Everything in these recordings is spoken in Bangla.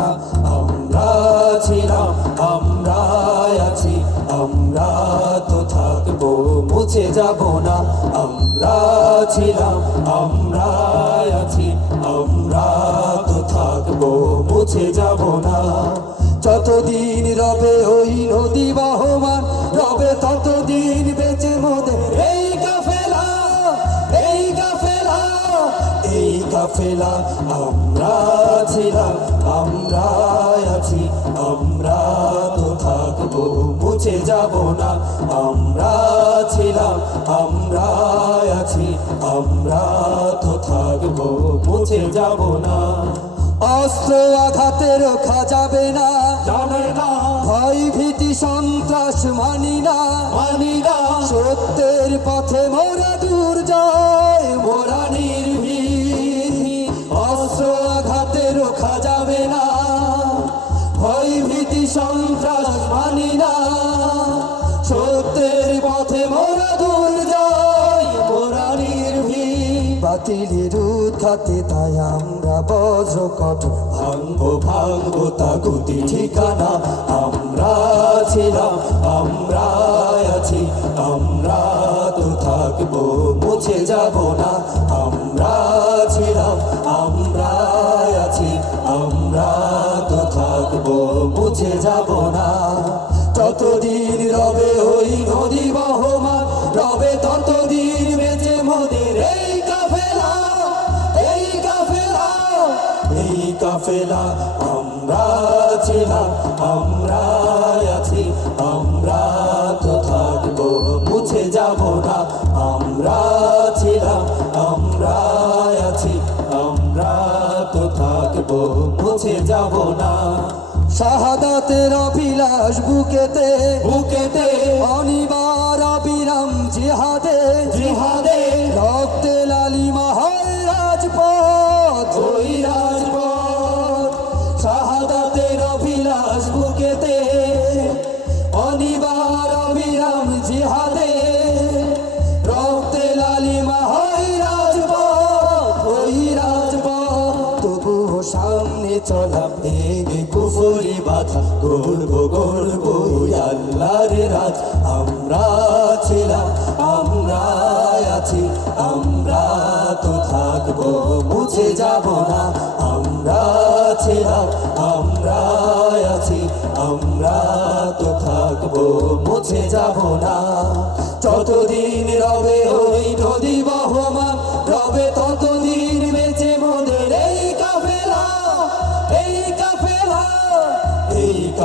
না আমরা ছিলাম আমরা আছি, আমরা তো থাকব, মুছে যাব না। আমরা ছিলাম আমরা আছি, আমরা তো থাকব, মুছে যাব না। যতদিন রবে ওই নদী বহমান, রবে ততদিন কাফেলা আমরা ছিলাম আমরা আছি আমরা তো থাকব মুছে যাব না। আমরা ছিলাম আমরা আছি আমরা তো থাকব মুছে যাব না। অস্ত্র আঘাতে রোখা যাবে না। জানে না। ভয় ভীতি সন্ত্রাস মানি না। মানি না। সত্যের পথে মোরা দূর যায় ভীতি সন্ত্রাস মানি না। সত্যের পথে মোরা দূর যায় মোরা নির্ভীক। বাতিলের উৎখাতে তাই আমরা কঠ ভাঙবো ভাঙবো তাগুতি ঠিকানা। আমরা ছিলাম আমরা আছি, আমরা তো থাকব, মুছে যাব না। আমরা ছিলাম আমরা আছি আমরা কাফেলা আমরা ছিলাম আমরা আছি আমরা তো থাকব মুছে যাব না। আমরা ছিলাম আমরা আছি আমরা তো থাকব মুছে যাব না। শাহাদাতের অভিলাষ বুকেতে বুকেতে অনিবার অবিরাম জিহাদে জিহাদে চলা ভেঙে কুফরি বাধা গর্ব গর্ব আল্লাহর রাজ। আমরা ছিলাম আমরা আছি, আমরা তো থাকব, মুছে যাব না। আমরা ছিলাম আমরা আছি, আমরা তো থাকব, মুছে যাব না।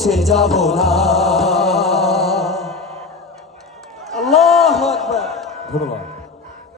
মুছে যাব না।